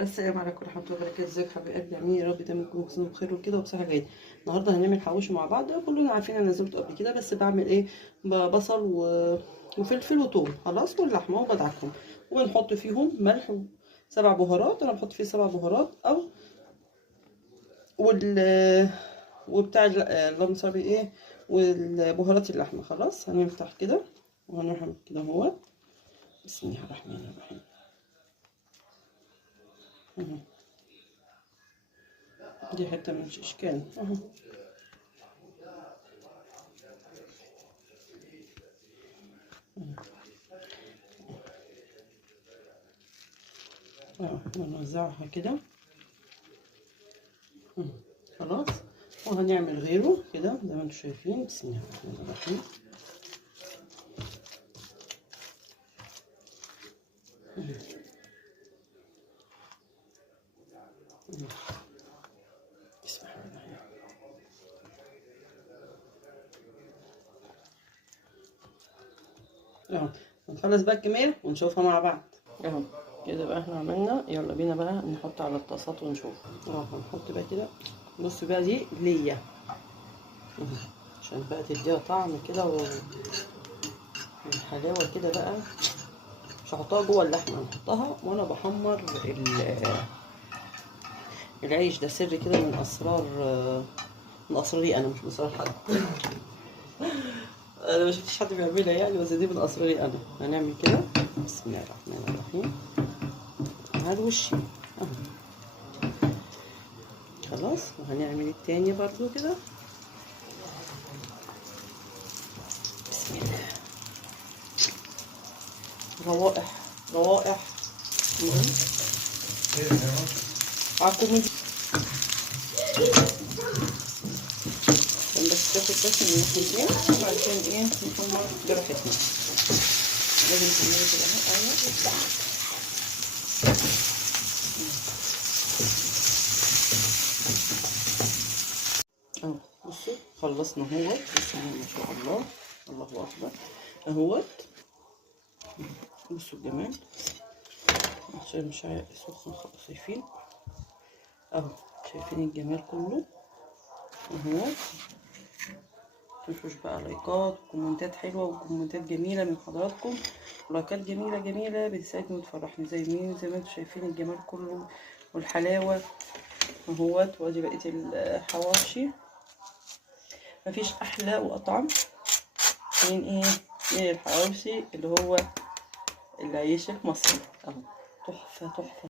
السلام عليكم ورحمة الله وبركاته. ازيك حبايب قلبي؟ عاملين يا رب دايما تكونوا كويسين بخير وكده وبصحة جيدة. النهارده هنعمل حواوشي مع بعض، كلنا عارفين انا نزلته قبل كده، بس بعمل ايه؟ بصل وفلفل وثوم خلاص واللحمة وبدعكهم وبنحط فيهم ملح وسبع بهارات. انا بحط فيه 7 بهارات او وال وبتاع اللهم صل ايه والبهارات اللحمة. خلاص هنفتح كده وهنعمل كده اهو. بسم الله الرحمن الرحيم. اهو دي حتة من اشكال اهو. ونوزعها كده خلاص. وهنعمل غيره كده زي ما انتم شايفين. بسم الله الرحمن الرحيم. بسم الله الرحمن الرحيم. اهو هنخلص بقى الكمية ونشوفها مع بعض. اهو كده بقى احنا عملنا. يلا بينا بقى نحط على الطاسات ونشوف. هنحط بقى كده. بص بقى دي ليا عشان بقى تديها طعم كده والحلاوة كده بقى. مش هحطها جوه اللحمة، هنحطها وانا بحمر العيش. ده سر كده من اسراري انا، مش من اسرار حد. انا ما شفتش حد بيعملها يعني، بس دي من اسراري انا. هنعمل كده. بسم الله الرحمن الرحيم على الوش اهو. خلاص وهنعمل التاني برضو كده. بسم الله. روائح روائح. عارفين بس تاخد بس من الناحيتين عشان ايه نحمر براحتنا. لازم تعملي كده اهو. اهو بصوا خلصنا اهوت. بسم الله ما شاء الله، الله اكبر اهوت. بصوا الجمال عشان مش سخن خالص. شايفين اهو، شايفين الجمال كله اهوت. متنسوش بقى لايكات وكومنتات حلوه وكومنتات جميله من حضراتكم. لايكات جميله جميله بتساعدني وتفرحني زي ما انتم شايفين الجمال كله والحلاوه اهوت. وادي بقيه الحواوشي. مفيش احلى واطعم من ايه؟ من الحواوشي اللي هو العيش المصري اهو. تحفه تحفه.